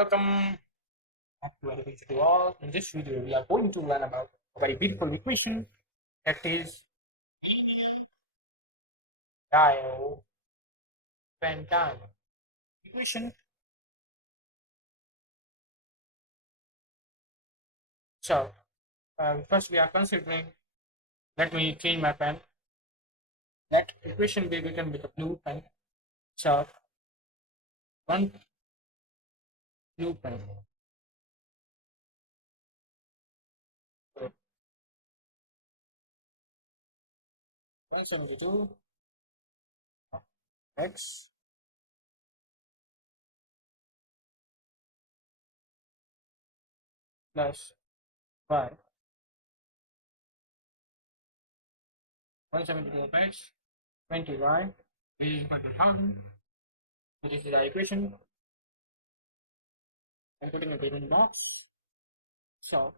Welcome back to Elevator to All. In this video, we are going to learn about a very beautiful equation that is Diophantine equation. So, first we are considering, let me change my pen. Let equation be written with a blue pen. So, one blue pen. So, 172 x plus y. 172 of x, 20y, which is equal to 1000. So, this is the equation. I'm putting it in the box. So,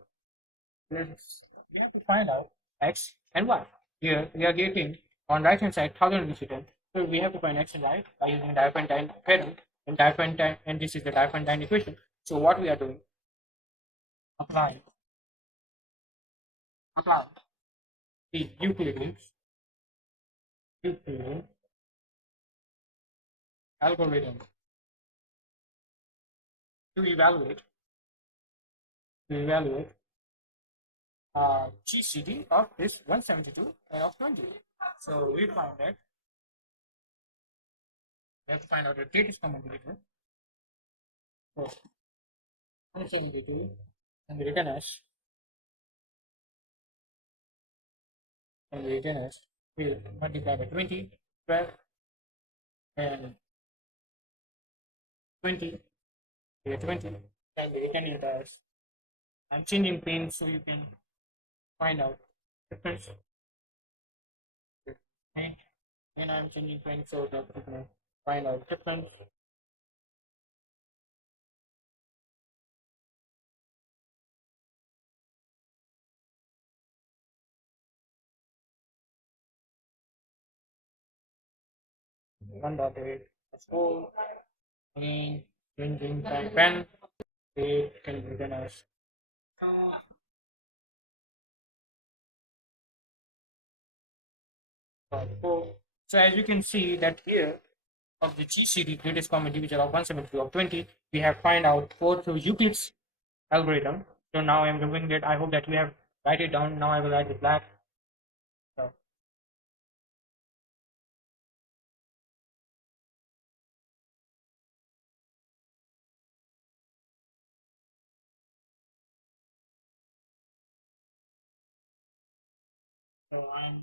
we have to find out x and y. Here we are getting on right hand side 1000 incident. So we have to find x and y by using Diophantine theorem and Diophantine, and this is the Diophantine equation. So what we are doing, apply apply the Euclidean algorithm to evaluate GCD of this 172 and of 20. So we found that we have to find out the greatest common divisor. So 172 and the written as will multiply by 20, 12, and 20, 20, and the written it as. I'm changing pen so you can find out difference. And I'm changing pen so that you can find out difference. One dot eight, that's 4, and changing pen, it can be written as 4. So as you can see that here of the GCD greatest common divisor of 172 of 20, we have find out 4 through Euclid's algorithm. So now I'm doing it. I hope that you have write it down. Now I will write it black. So I'm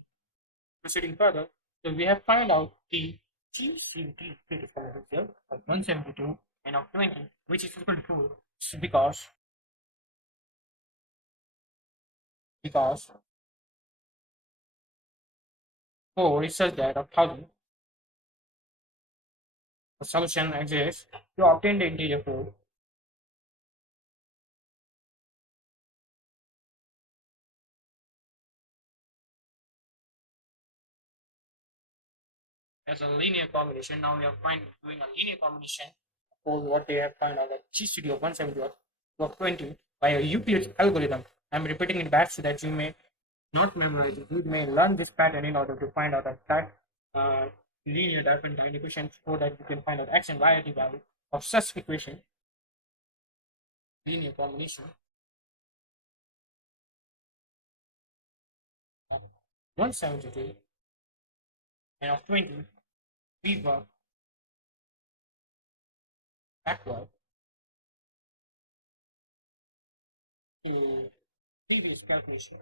proceeding further. So we have found out the GCD greatest common divisor of 172 and of 20, which is equal to 4. So because 4 is such that of 1000 the solution exists to obtain the integer 4 as a linear combination. Now we are doing a linear combination for what they have found out that GCD of 170 of 20 by a Euclid's algorithm. I'm repeating it back so that you may not memorize it. You may learn this pattern in order to find out that linear Diophantine equation so that you can find out x and y at the value of such equation. Linear combination 172 and of 20, we work backward to previous calculation.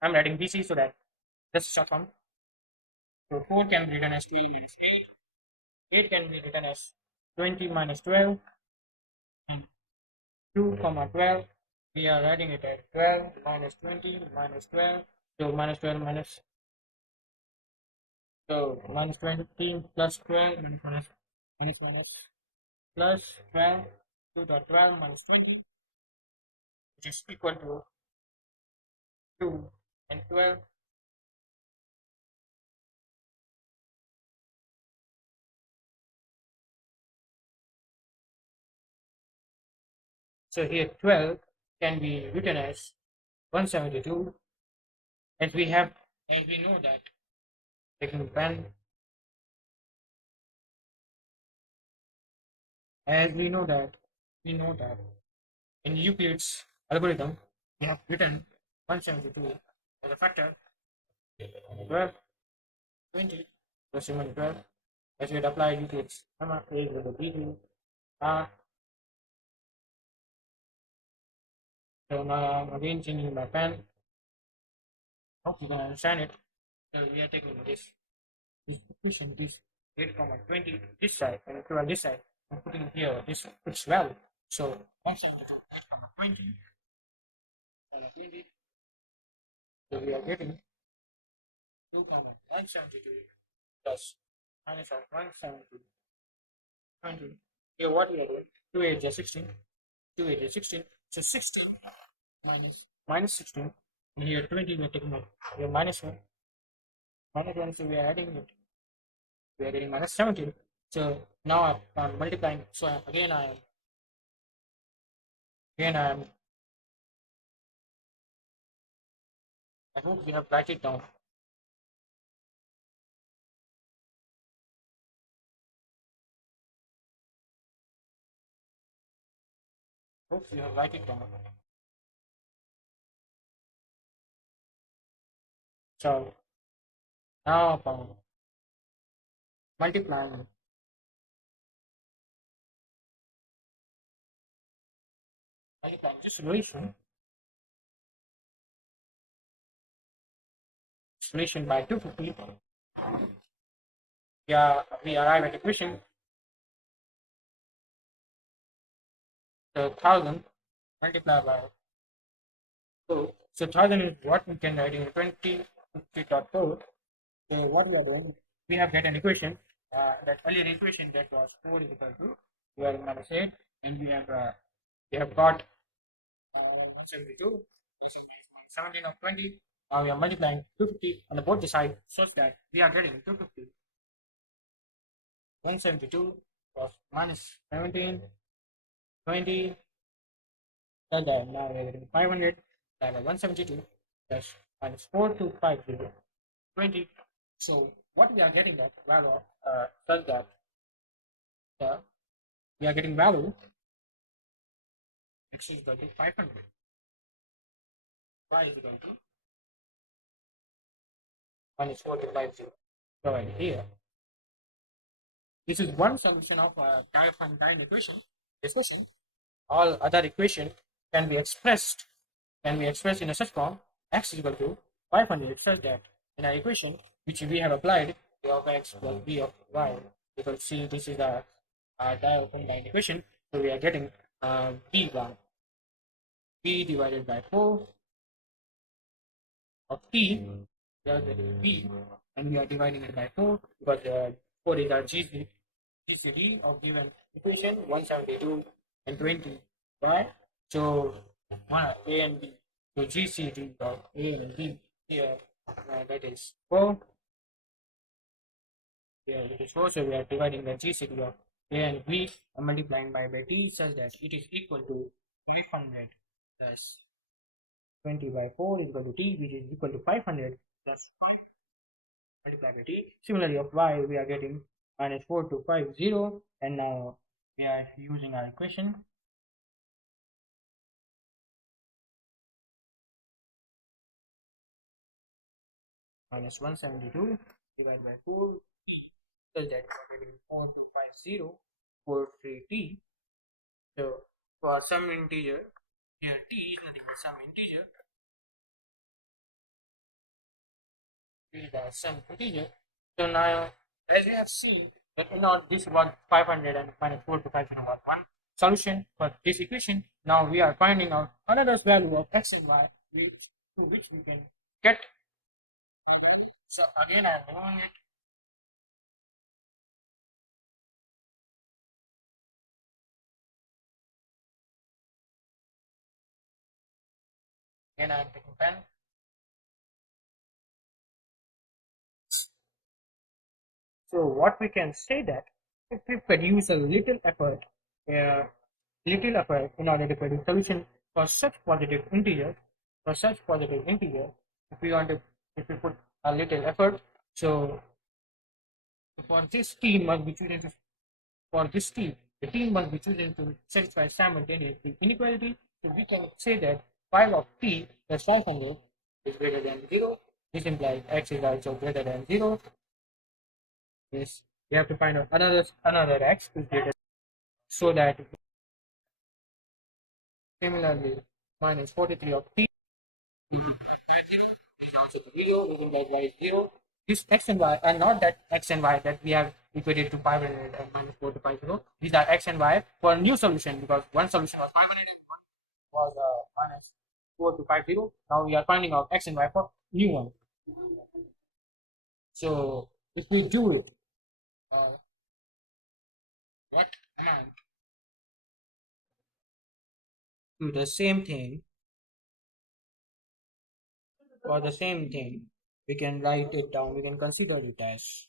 I'm writing BC so that that's short form. So 4 can be written as 3 minus 8. 8 can be written as 20 minus 12. And 2 comma 12. We are writing it as 12 minus 20 minus 12. So minus 12 minus, so minus 20 plus 12 minus plus 12 to the 12 minus 20, which is equal to 2 and 12. So here 12 can be written as 172 as we have as we know that taking pen as we know that in Euclid's algorithm we have written 172 as a factor 12 20 plus 12 as we had applied Euclid's lemma A equal to B2 R. So now I'm again changing my pen. Hope you can understand it. So we are taking this equation, this 8 comma 20 this side and 12 this side. I'm putting here this fixed value. So 172 8 comma 20 and 20. So we are getting 2 comma 172 plus minus of 172 20. Here what we are doing? 2 8 is 16. 2 8 is 16. So 16 minus 16. And here 20 we are taking out. Here minus 1. Minus 1, so we are adding it. We are getting minus 17. So now I'm multiplying. So again I am I hope we have write it down. Hope you have write it down. So now upon multiplying this solution by 250, yeah, we arrive at equation so 1000 multiplied by 2. So 1000 is what we can write in 2050.4. So what we are doing, we have get an equation, that earlier equation that was 4 is equal to 12 minus 8, and we have got 172, 17 of 20. Now we are multiplying 250 on the both the side such that we are getting 250. 172 plus minus 17, 20, like that. Now we are getting 500, that is 172 plus minus 4250, 20. So what we are getting that value of such that we are getting value x is equal to 500, y is equal to minus 4250. So right here, this is one solution of a Diophantine equation discussion. All other equation can be expressed in a such form x is equal to 500 such that in our equation which we have applied a of x plus b of y, because see this is a Diophantine equation, so we are getting b1 b divided by 4 of t, we are getting b and we are dividing it by 4 because 4 is our GCD of given equation 172 and 20, right? So A and B. So GCD of A and B here, that is 4. Here it is 4. So we are dividing the GCD of A and B and multiplying by T such that it is equal to 300 plus 20 by 4 is equal to T, which is equal to 500 plus 5 multiplied by T. Similarly, of Y we are getting minus 4250, and now we are using our equation minus 172 divided by 4 t such that we are getting 4250 43t. So for some integer, here t is nothing but some integer, t is some integer. So now as we have seen that in all this was 500 and minus 4250 was one solution for this equation. Now we are finding out another value of x and y to which we can get. So again I am removing it. Again I am taking pen. So what we can say that if we produce a little effort, uh, little effort in order to produce solution for such positive integer. For such positive integer, if we want to, if we put a little effort, so for this t must be chosen to, for this t, the t must be chosen to satisfy simultaneously inequality. So we can say that 5 of t plus 500 is greater than 0. This implies x is also greater than 0. Yes, we have to find out another x is greater, so that similarly minus 43 of t will be 0 is also the 0, which implies y is 0. This x and y are not that x and y that we have equated to 500 and minus 4 to 50. These are x and y for a new solution, because one solution was 500 and one was minus 4 to 50. Now we are finding out x and y for new one. So if we do it, what amount to the same thing, for the same thing, we can write it down, we can consider it as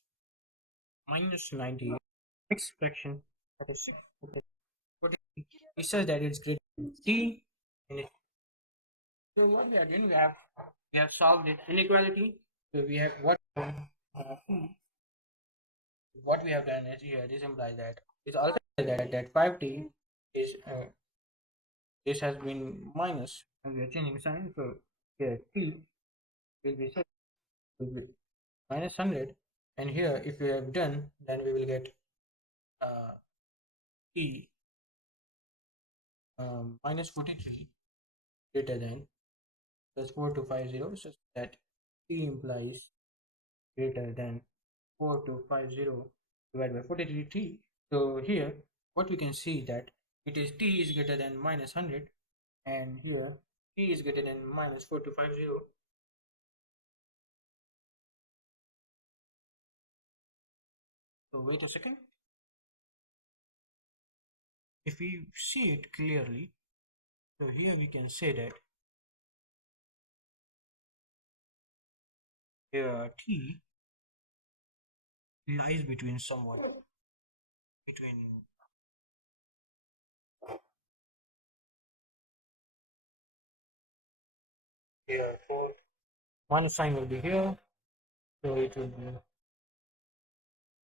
minus 90 x fraction, that is 6. It says that it's greater than t. And so what we are doing, we have solved this inequality. So we have what we have done is here. This implies that it's also that 5t is this has been minus, and we are changing sign. So here t will be set, will be minus 100, and here if we have done, then we will get uh, t minus 43 greater than plus 4250, such that t implies greater than 4250 divided by 43t. So here what we can see that it is t is greater than minus 100, and here t is greater than minus 4250. So wait a second. If we see it clearly, so here we can say that here t lies between somewhat between here 4 minus sign will be here, so it will be,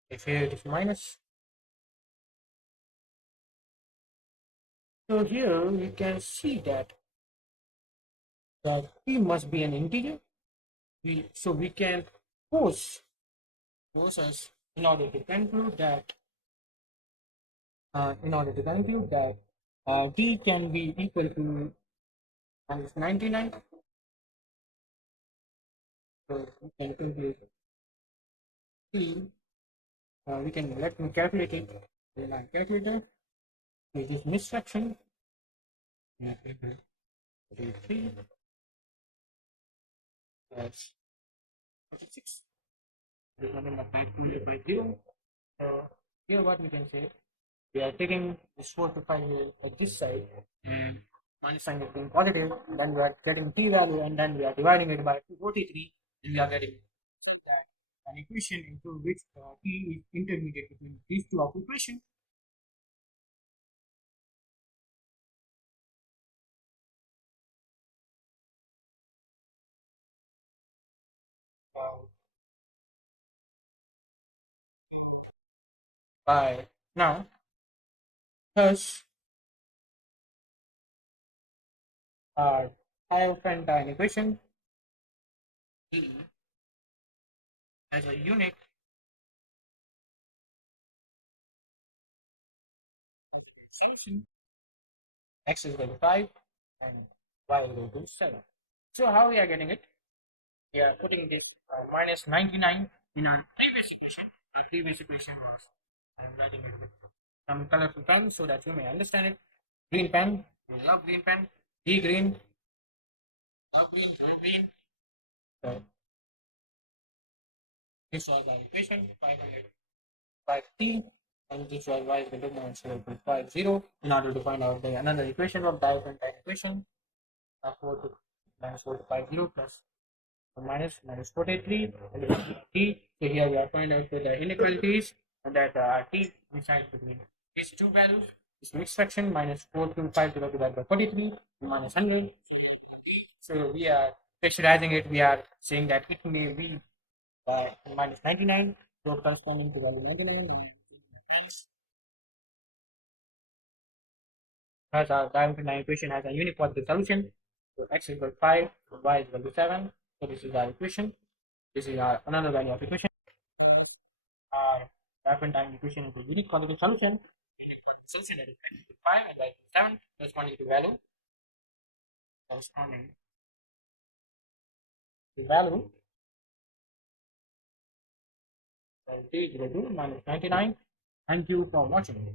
if here it is minus, so here we can see that t must be an integer. So we can force us in order to conclude that t can be equal to minus 99. So we can conclude t. We can let me calculate it in our calculator. It is misfraction. 3 that's 46. Divided by 2 So here what we can say, we are taking this 4 to 5 here at this side, and minus sign is being positive, then we are getting t value, and then we are dividing it by 243, and we are getting that an equation into which t is intermediate between these two of equations. Uh, by now, thus our Diophantine equation E has a unique solution. X is equal to 5 and y is equal to 7. So how we are getting it? We are putting this minus 99 in our previous equation. Our previous equation was, I am writing it with some colorful pen so that you may understand it. Green pen, we love green pen. D green, love green, blue green. So this was our equation 505t, and this was y is equal to minus 0.50. In order to find out the another equation of Diophantine equation, 4 to minus 4 to 50 plus minus 43 and t. So here we are finding out the inequalities, and that t resides between these two values. This mixed fraction minus 425 divided by 43 minus 100. So we are factorizing it. We are saying that it may be minus 99. So corresponding to value 99. As our Diophantine equation has a unique positive solution. So x is equal to 5, y is equal to 7. So this is our equation. This is our another value of equation. Our Diophantine equation is a unique positive solution. Solution that is x equal to 5 and y equal to 7 corresponding to corresponding value t is equal to minus 99. Thank you for watching.